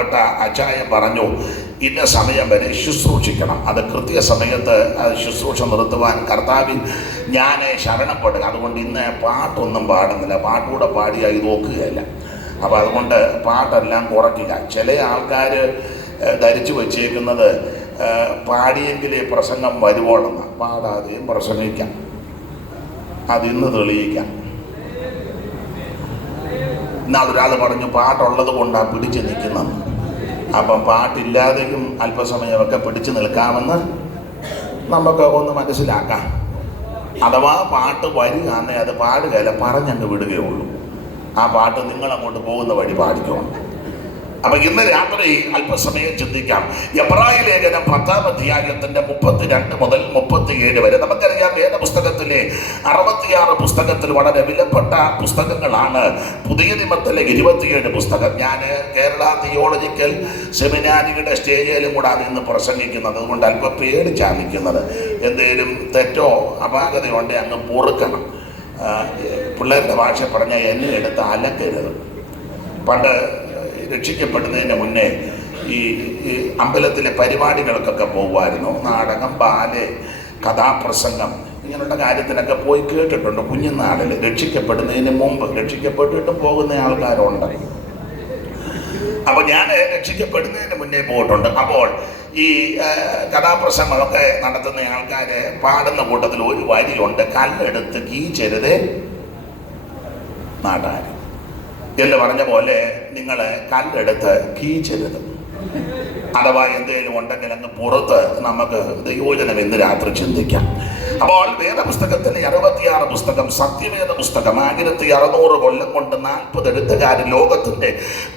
പ്പെട്ട അച്ചായ പറഞ്ഞു ഇന്ന സമയം വരെ ശുശ്രൂഷിക്കണം. അത് കൃത്യസമയത്ത് ശുശ്രൂഷ നിർത്തുവാൻ കർത്താവിൽ ഞാൻ ശരണപ്പെടുക. അതുകൊണ്ട് ഇന്ന് പാട്ടൊന്നും പാടുന്നില്ല. പാട്ടുകൂടെ പാടിയായി നോക്കുകയല്ല അപ്പോൾ അതുകൊണ്ട് പാട്ടെല്ലാം കുറയ്ക്കുക. ചില ആൾക്കാർ ധരിച്ചു വച്ചേക്കുന്നത് പാടിയെങ്കിലേ പ്രസംഗം വരുവോളെന്ന് പാടാതെയും പ്രസംഗിക്കാം. അതിന്ന് തെളിയിക്കാം. എന്നാൽ ഒരാൾ പറഞ്ഞു പാട്ടുള്ളത് കൊണ്ടാണ് പിടിച്ച് നിൽക്കുന്നത്. അപ്പം പാട്ടില്ലാതെയും അല്പസമയമൊക്കെ പിടിച്ചു നിൽക്കാമെന്ന് നമുക്ക് ഒന്ന് മനസ്സിലാക്കാം. അഥവാ പാട്ട് വരികയാണെങ്കിൽ അത് പാടുകയല്ല പറഞ്ഞങ്ങ് വിടുകയുള്ളൂ ആ പാട്ട് നിങ്ങളങ്ങോട്ട് പോകുന്ന വഴി പാടിക്കണം അപ്പൊ ഇന്ന് രാത്രി അല്പസമയം ചിന്തിക്കാം. എബ്രായ ലേഖനം പത്താം അധ്യായത്തിന്റെ മുപ്പത്തിരണ്ട് മുതൽ മുപ്പത്തിയേഴ് വരെ. നമുക്കറിയാം വേദപുസ്തകത്തിലെ അറുപത്തിയാറ് പുസ്തകത്തിൽ വളരെ വിലപ്പെട്ട പുസ്തകങ്ങളാണ്. പുതിയ നിയമത്തിലെ ഇരുപത്തിയേഴ് പുസ്തകം. ഞാൻ കേരള തിയോളജിക്കൽ സെമിനാരിയുടെ സ്റ്റേജിലും കൂടാതെ ഇന്ന് പ്രസംഗിക്കുന്നത് അതുകൊണ്ട് അല്പം പേടിച്ചാണ് നിൽക്കുന്നത്. എന്തെങ്കിലും തെറ്റോ അപാകതയോ ഉണ്ടെങ്കിൽ അങ്ങ് പൊറുക്കണം. പിള്ളേരുടെ ഭാഷ പറഞ്ഞാൽ എന്നെ എടുത്ത് അലക്കരുത്. പണ്ട് രക്ഷിക്കപ്പെടുന്നതിന് മുന്നേ ഈ അമ്പലത്തിലെ പരിപാടികൾക്കൊക്കെ പോകുമായിരുന്നു നാടകം ബാൽ കഥാപ്രസംഗം ഇങ്ങനെയുള്ള കാര്യത്തിനൊക്കെ പോയി കേട്ടിട്ടുണ്ട്. കുഞ്ഞുനാളിൽ രക്ഷിക്കപ്പെടുന്നതിന് മുമ്പ് രക്ഷിക്കപ്പെട്ടിട്ട് പോകുന്ന ആൾക്കാരുണ്ട്. അപ്പോൾ ഞാൻ രക്ഷിക്കപ്പെടുന്നതിന് മുന്നേ പോയിട്ടുണ്ട്. അപ്പോൾ ഈ കഥാപ്രസംഗമൊക്കെ നടത്തുന്ന ആൾക്കാർ പാടുന്ന കൂട്ടത്തിൽ ഒരു വരിയുണ്ട്. കല്ലെടുത്ത് കീച്ചരുത് നാട്ടാർ എന്ന് പറഞ്ഞ പോലെ നിങ്ങളെ കല്ലെടുത്ത് കീച്ചരുത്. അഥവാ എന്തെങ്കിലും ഉണ്ടെങ്കിൽ അങ്ങ് പുറത്ത് നമുക്ക് ദൈവോചനം ഇന്ന് രാത്രി ചിന്തിക്കാം. അപ്പോൾ വേദപുസ്തകത്തിന്റെ അറുപത്തിയാറ് പുസ്തകം സത്യവേദ പുസ്തകം ആയിരത്തി അറുന്നൂറ് കൊല്ലം കൊണ്ട് നാൽപ്പത് എഴുത്തുകാർ ലോകത്തിന്റെ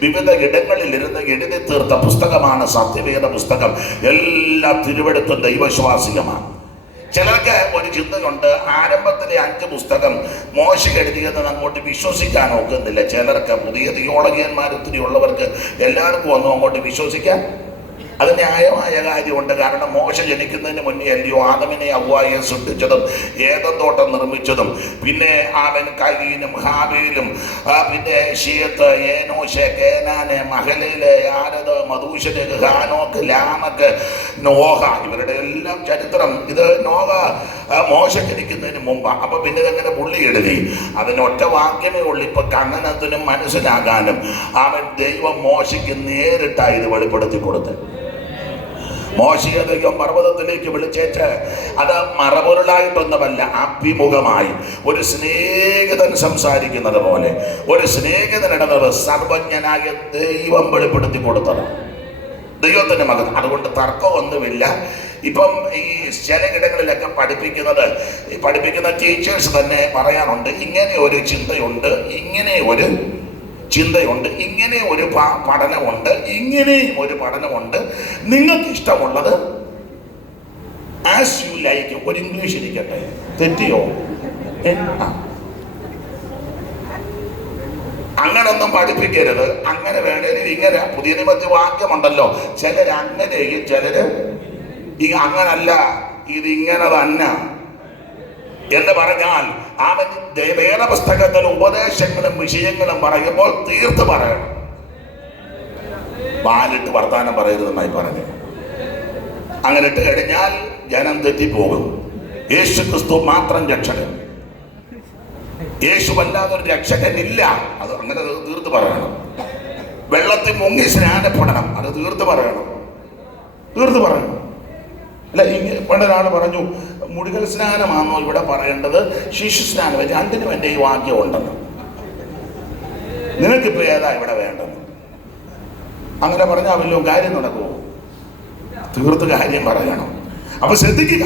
വിവിധ ഇടങ്ങളിൽ ഇരുന്ന് എഴുതി തീർത്ത പുസ്തകമാണ് സത്യവേദ പുസ്തകം. എല്ലാ തിരുവെടുത്തും ദൈവശ്വാസികമാണ് ചിലർക്ക് ഒരു ചിന്തയുണ്ട് ആരംഭത്തിലെ അഞ്ച് പുസ്തകം മോശ എഴുതിയെന്ന് അങ്ങോട്ട് വിശ്വസിക്കാൻ ഒക്കുന്നില്ല. ചിലർക്ക് പുതിയ തിയോളജിയന്മാർ ഒത്തിരി ഉള്ളവർക്ക് എല്ലാവർക്കും ഒന്നും അങ്ങോട്ട് വിശ്വസിക്കാൻ അത് ന്യായമായ കാര്യമുണ്ട്. കാരണം മോശ ജനിക്കുന്നതിന് മുന്നേ അല്ലയോ ആദമിനെ അവ്വായെ സൃഷ്ടിച്ചതും ഏതം നിർമ്മിച്ചതും. പിന്നെ അവൻ കലീനും ഹാബീലും പിന്നെ ഷിയത്ത് ഏനോഷ് കേനാന് മഹലയിൽ ആരത് മധൂഷര് ഹാനോക്ക് ലാമക്ക് നോഹ ഇവരുടെ എല്ലാം ചരിത്രം. ഇത് നോഹ മോശം ജനിക്കുന്നതിന് മുമ്പാണ് അപ്പൊ പിന്നെ ഇതെങ്ങനെ പുള്ളി എഴുതി? അതിനൊറ്റ വാക്യമേ ഉള്ളൂ. ഇപ്പൊ കണ്ണനത്തിനും മനസ്സിലാകാനും അവൻ ദൈവം മോശയ്ക്ക് നേരിട്ടായി ഇത് വെളിപ്പെടുത്തി കൊടുത്തത്. മോശിയെ പർവതത്തിലേക്ക് വിളിച്ചേച്ച് അത് മറപൊരുളായിട്ടൊന്നുമല്ല അഭിമുഖമായി. ഒരു സ്നേഹിതൻ സംസാരിക്കുന്നത് പോലെ ഒരു സ്നേഹിതൻ ഇടന്നത് സർവജ്ഞനായ ദൈവം വെളിപ്പെടുത്തി കൊടുത്തത് ദൈവത്തിന്റെ മകൻ. അതുകൊണ്ട് തർക്കമൊന്നുമില്ല ഇപ്പം ഈ ചില ഇടങ്ങളിലൊക്കെ പഠിപ്പിക്കുന്നത് ഈ പഠിപ്പിക്കുന്ന ടീച്ചേഴ്സ് തന്നെ പറയാറുണ്ട് ഇങ്ങനെ ഒരു ചിന്തയുണ്ട് ഇങ്ങനെ ഒരു ചിന്തയുണ്ട് ഇങ്ങനെ ഒരു പഠനമുണ്ട് ഇങ്ങനെയും ഒരു പഠനമുണ്ട്. നിങ്ങൾക്ക് ഇഷ്ടമുള്ളത് ആസ് യു ലൈക്ക് ഒരു ഇംഗ്ലീഷ് ഇരിക്കട്ടെ. തെറ്റിയോ. അങ്ങനൊന്നും പഠിപ്പിക്കരുത്. അങ്ങനെ വേണേലും ഇങ്ങനെ പുതിയ നിയമത്തിൽ വാക്യമുണ്ടല്ലോ. ചിലർ അങ്ങനെയും ചിലര് ഈ അങ്ങനല്ല ഇത് ഇങ്ങനെ തന്നെ. എന്ന് പറഞ്ഞാൽ അവൻ വേദപുസ്തകത്തിൽ ഉപദേശങ്ങളും വിഷയങ്ങളും പറയുമ്പോൾ തീർത്ത് പറയണം. വാലിട്ട് വർത്താനം പറയരുതെന്നായി പറഞ്ഞു. അങ്ങനെ ഇട്ട് കഴിഞ്ഞാൽ ജനം തെറ്റിപ്പോകും. യേശു ക്രിസ്തു മാത്രം രക്ഷകൻ. യേശു അല്ലാതെ ഒരു രക്ഷകനില്ല. അത് അങ്ങനെ തീർത്ത് പറയണം. വെള്ളത്തിൽ മുങ്ങി സ്നാനപ്പെടണം. അത് തീർത്ത് പറയണം. തീർത്ത് പറയണം. അല്ല പണ്ടൊരാൾ പറഞ്ഞു മുടികൾ സ്നാനമാണോ ഇവിടെ പറയേണ്ടത്? ശിശു സ്നാനം രണ്ടിനും എന്റെ ഈ വാക്യം ഉണ്ടെന്ന്. നിനക്കിപ്പോൾ ഏതാ ഇവിടെ വേണ്ടത്? അങ്ങനെ പറഞ്ഞാൽ വല്ലതും കാര്യം നടക്കുമോ തീർത്ത് കാര്യം പറയണം. അപ്പൊ ശ്രദ്ധിക്കുക.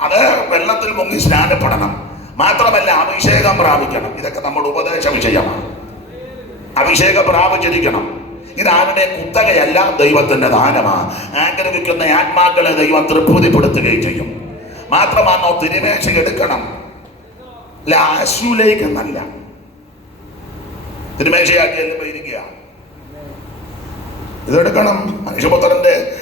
അത് വെള്ളത്തിൽ മുങ്ങി സ്നാനപ്പെടണം. മാത്രമല്ല അഭിഷേകം പ്രാപിക്കണം. ഇതൊക്കെ നമ്മുടെ ഉപദേശ വിഷയമാണ്. അഭിഷേകം പ്രാപിച്ചിരിക്കണം. ഇതാരുടെ കുത്തകയല്ല ദൈവത്തിന്റെ ദാനമാണ് ആഗ്രഹിക്കുന്ന ആത്മാക്കളെ ദൈവം തൃപ്തിപ്പെടുത്തുകയും ചെയ്യും. മാത്രമാണോ തിരുമേശ എടുക്കണം? ലാശുലേക്കെന്നല്ല തിരുമേശയാക്കി എല്ലാം ഇരിക്കുക ഇതെടുക്കണം. മനുഷ്യപുത്രന്റെ